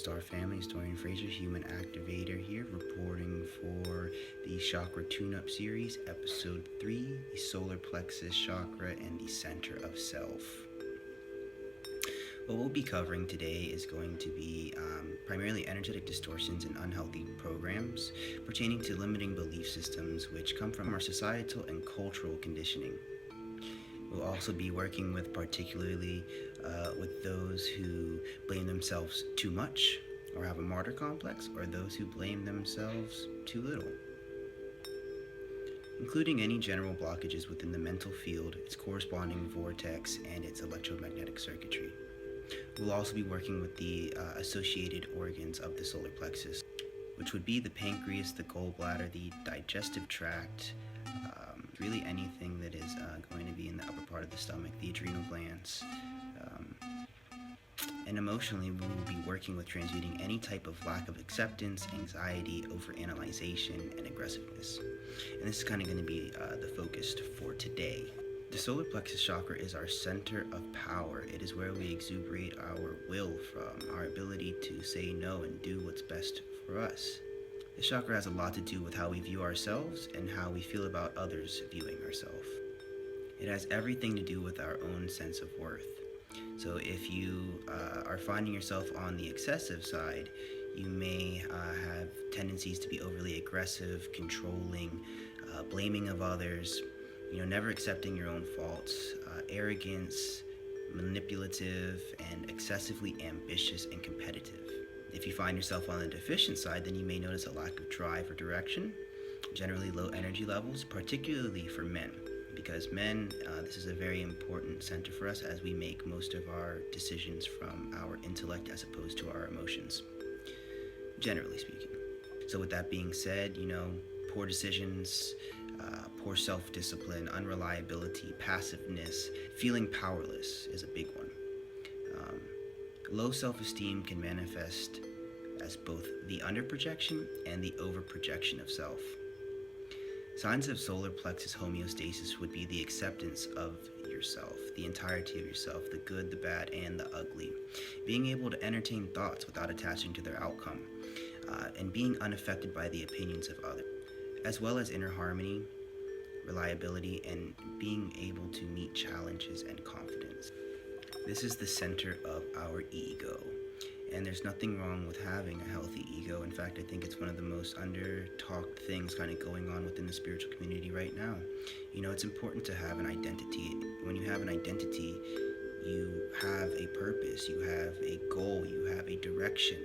Star family. It's D'Oyen Fraser, Human Activator here, reporting for the Chakra Tune-Up Series, Episode 3, the Solar Plexus Chakra and the Center of Self. What we'll be covering today is going to be primarily energetic distortions and unhealthy programs pertaining to limiting belief systems which come from our societal and cultural conditioning. We'll also be working with particularly with those who blame themselves too much or have a martyr complex, or those who blame themselves too little, including any general blockages within the mental field, its corresponding vortex, and its electromagnetic circuitry. We'll also be working with the associated organs of the solar plexus, which would be the pancreas, the gallbladder, the digestive tract, really anything that is going to be in the upper part of the stomach, the adrenal glands. And emotionally, we will be working with transmuting any type of lack of acceptance, anxiety, overanalyzation, and aggressiveness. And this is kind of going to be the focus for today. The solar plexus chakra is our center of power. It is where we exuberate our will from, our ability to say no and do what's best for us. This chakra has a lot to do with how we view ourselves and how we feel about others viewing ourselves. It has everything to do with our own sense of worth. So if you are finding yourself on the excessive side, you may have tendencies to be overly aggressive, controlling, blaming of others, never accepting your own faults, arrogance, manipulative, and excessively ambitious and competitive. If you find yourself on the deficient side, then you may notice a lack of drive or direction, generally low energy levels, particularly for men. Because men, this is a very important center for us as we make most of our decisions from our intellect as opposed to our emotions, generally speaking. So with that being said, poor decisions, poor self-discipline, unreliability, passiveness, feeling powerless is a big one. Low self-esteem can manifest as both the under-projection and the over-projection of self. Signs of solar plexus homeostasis would be the acceptance of yourself, the entirety of yourself, the good, the bad, and the ugly. Being able to entertain thoughts without attaching to their outcome, and being unaffected by the opinions of others, as well as inner harmony, reliability, and being able to meet challenges and confidence. This is the center of our ego, and there's nothing wrong with having a healthy ego. In fact, I think it's one of the most under-talked things kind of going on within the spiritual community right now. It's important to have an identity. When you have an identity, you have a purpose, you have a goal, you have a direction,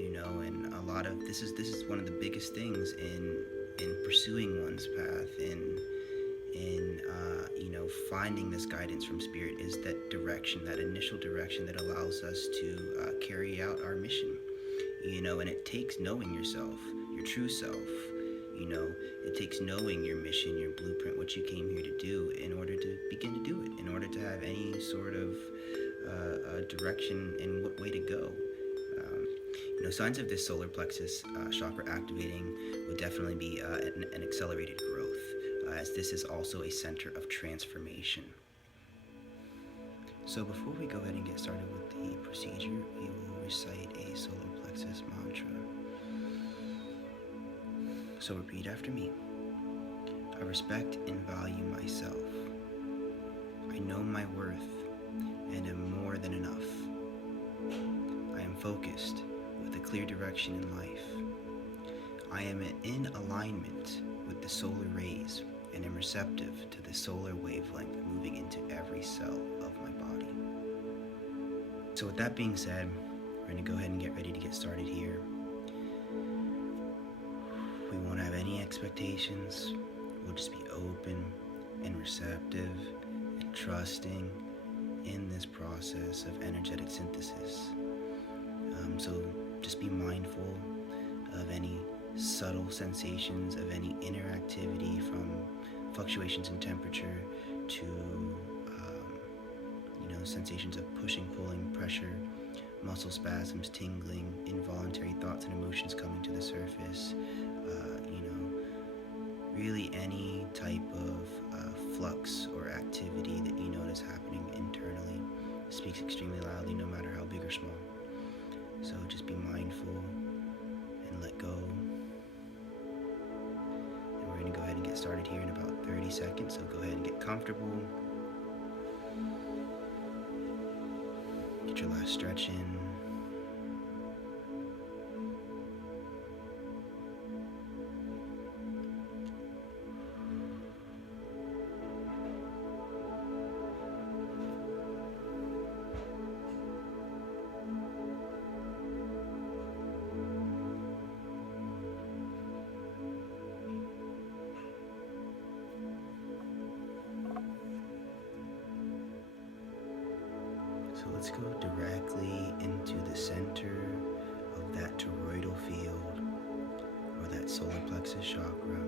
and a lot of this is one of the biggest things in pursuing one's path, in finding this guidance from spirit, is that direction, that initial direction that allows us to carry out our mission, and it takes knowing yourself, your true self, it takes knowing your mission, your blueprint, what you came here to do in order to begin to do it, in order to have any sort of direction in what way to go. Signs of this solar plexus chakra activating would definitely be an accelerated growth, as this is also a center of transformation. So before we go ahead and get started with the procedure, we will recite a solar plexus mantra. So repeat after me. I respect and value myself. I know my worth and am more than enough. I am focused with a clear direction in life. I am in alignment with the solar rays and am receptive to the solar wavelength moving into every cell of my body. So with that being said, we're going to go ahead and get ready to get started here. We won't have any expectations. We'll just be open and receptive and trusting in this process of energetic synthesis. So just be mindful of any subtle sensations, of any interactivity, from fluctuations in temperature to sensations of pushing, pulling, pressure, muscle spasms, tingling, involuntary thoughts and emotions coming to the surface, really any type of flux or activity that you notice happening internally speaks extremely loudly, no matter how big or small. So just be mindful and let go. And we're going to go ahead and get started here in about 30 seconds. So go ahead and get comfortable. Get your last stretch in. So let's go directly into the center of that toroidal field, or that solar plexus chakra,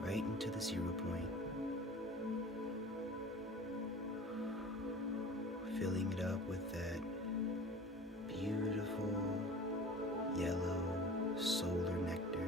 right into the 0 point. Filling it up with that beautiful yellow solar nectar.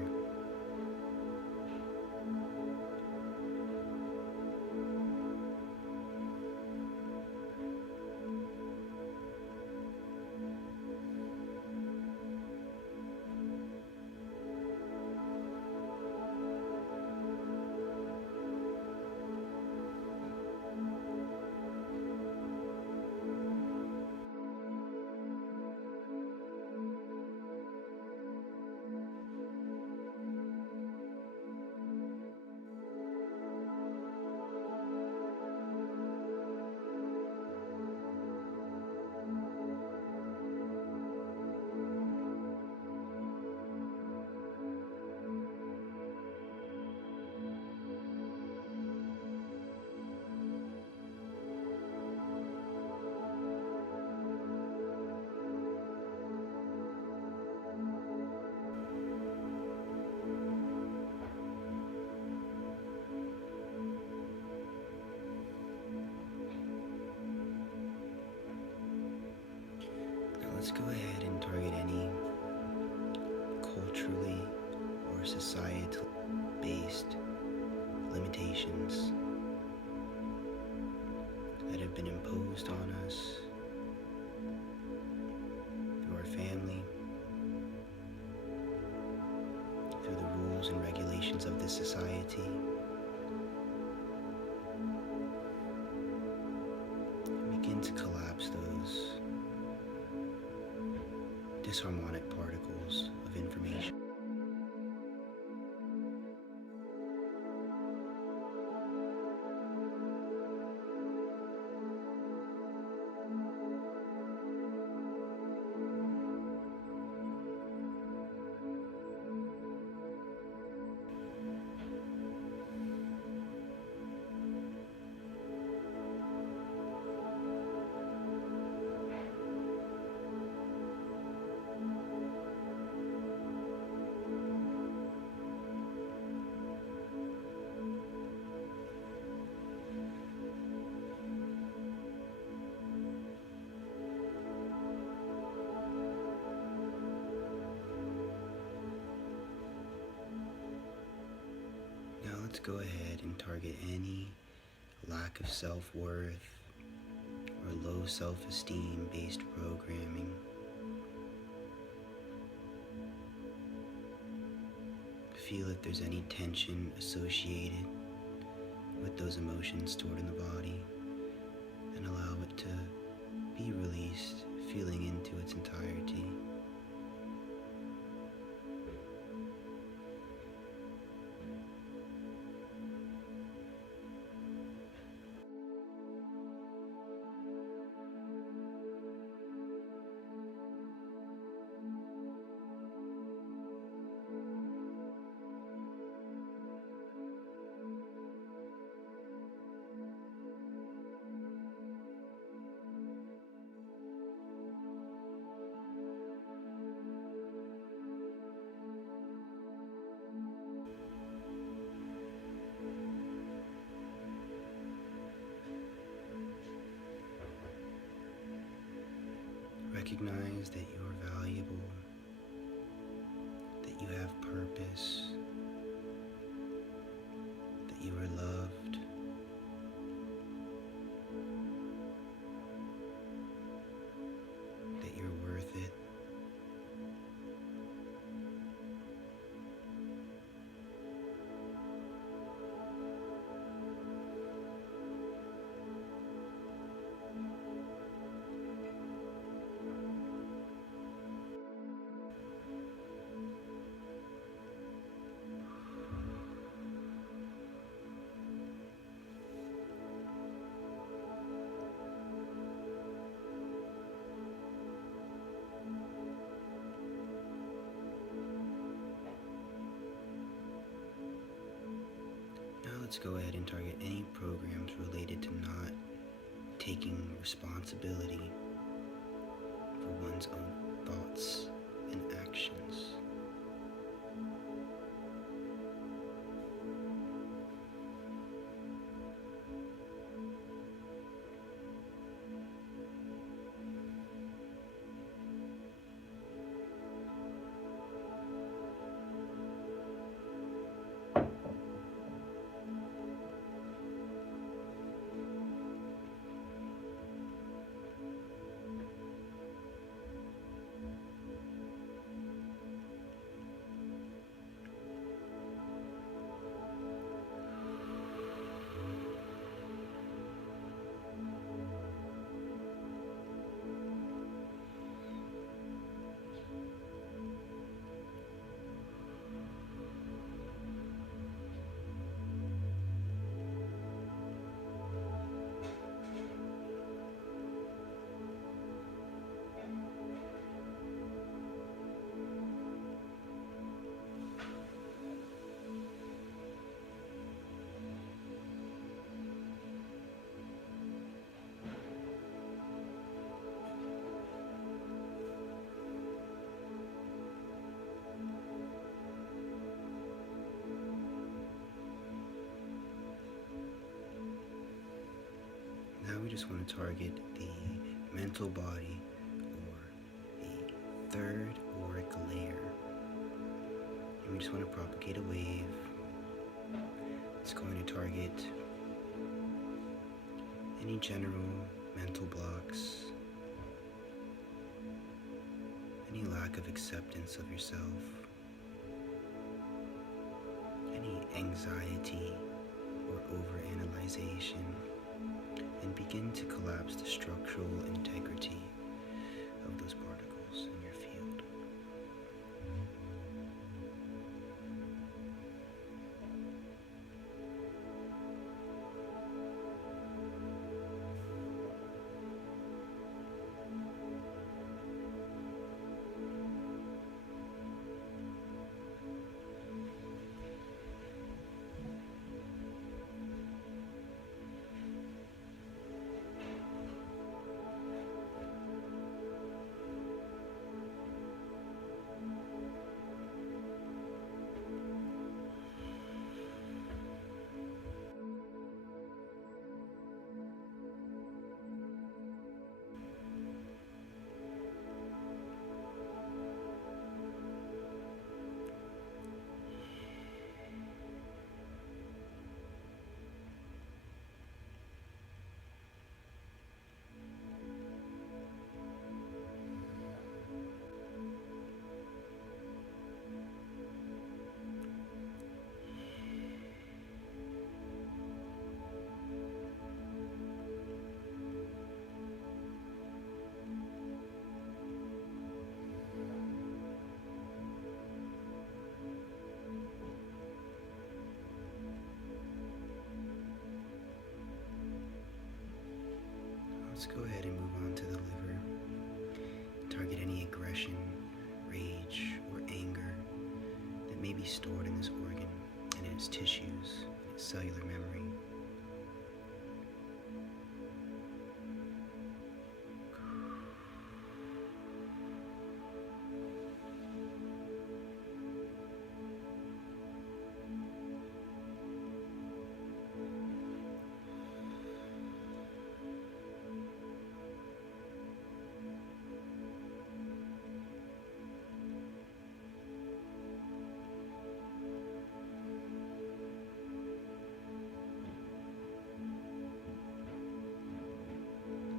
Let's go ahead and target any culturally or societal based limitations that have been imposed on us through our family, through the rules and regulations of this society. And begin to collapse those disharmonic particles of information. Let's go ahead and target any lack of self-worth or low self-esteem based programming. Feel if there's any tension associated with those emotions stored in the body, and allow it to be released, feeling into its entirety. Recognize that you are valuable, that you have purpose, that you are loved, that you're worth it. let's go ahead and target any programs related to not taking responsibility for one's own thoughts and actions. Now we just want to target the mental body or the third auric layer. And we just want to propagate a wave. It's going to target any general mental blocks, any lack of acceptance of yourself, any anxiety or overanalyzation, and begin to collapse the structural integrity of those particles in your field. Let's go ahead and move on to the liver. Target any aggression, rage, or anger that may be stored in this organ and in its tissues and its cellular memory.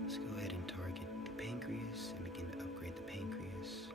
Let's go ahead and target the pancreas and begin to upgrade the pancreas.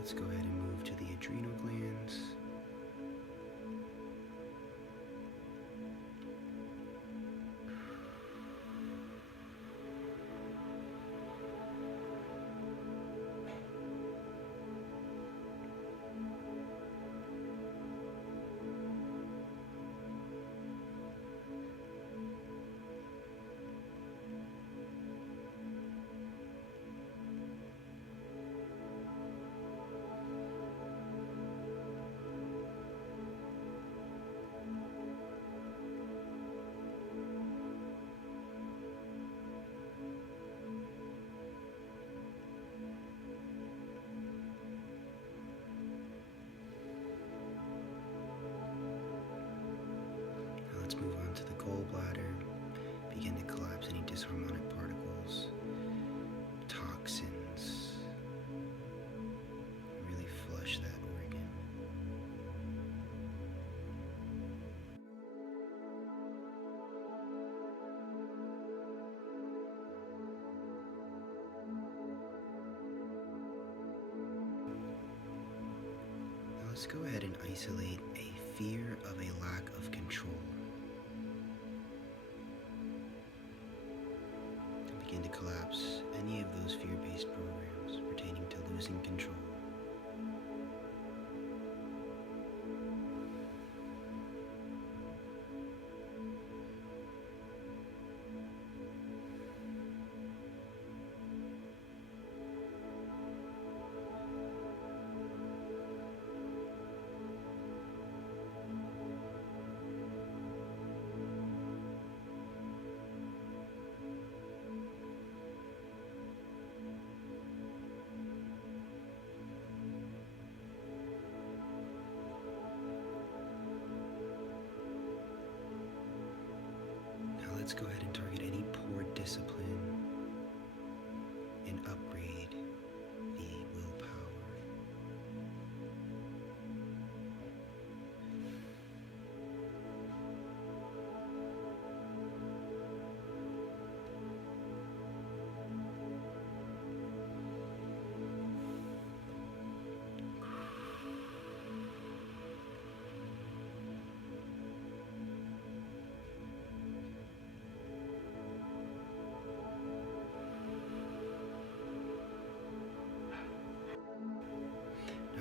Let's go ahead and move to the adrenal glands. gallbladder. Begin to collapse any disharmonic particles, toxins. Really flush that organ. Now let's go ahead and isolate a fear of a lack of control. Begin to collapse any of those fear-based programs pertaining to losing control. Let's go ahead and target any poor discipline and upgrade the willpower.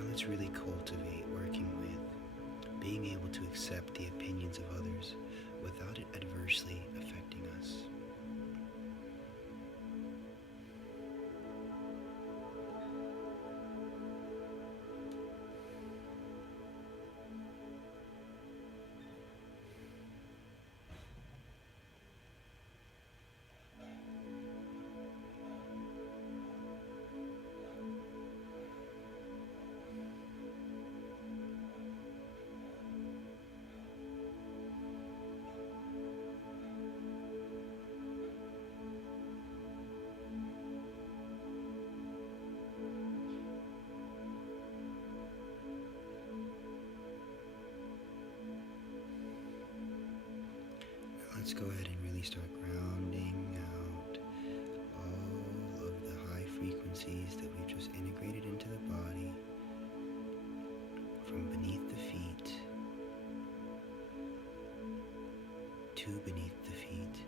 Let's really cultivate working with being able to accept the opinions of others without it adversely affecting us. Let's go ahead and really start grounding out all of the high frequencies that we've just integrated into the body from beneath the feet to beneath the feet.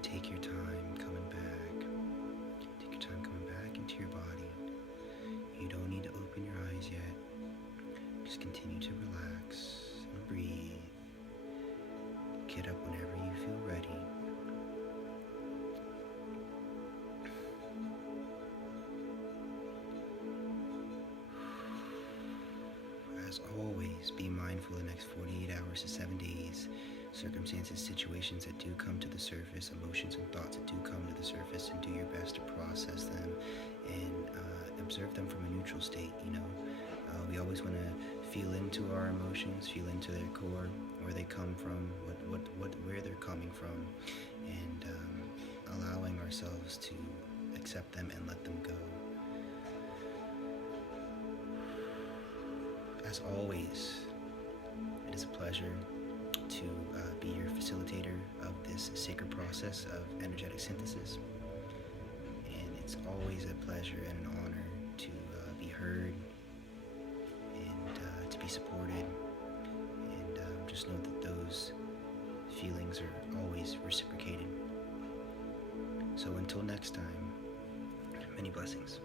Take your time coming back. Take your time coming back into your body. You don't need to open your eyes yet. Just continue to relax and breathe. Get up whenever you feel ready. always, be mindful the next 48 hours to 7 days. Circumstances, situations that do come to the surface, emotions and thoughts that do come to the surface, and do your best to process them and observe them from a neutral state. We always want to feel into our emotions, feel into their core, where they come from, where they're coming from, and allowing ourselves to accept them and let them go. As always, it is a pleasure to be your facilitator of this sacred process of energetic synthesis. And it's always a pleasure and an honor to be heard and to be supported. And just know that those feelings are always reciprocated. So until next time, many blessings.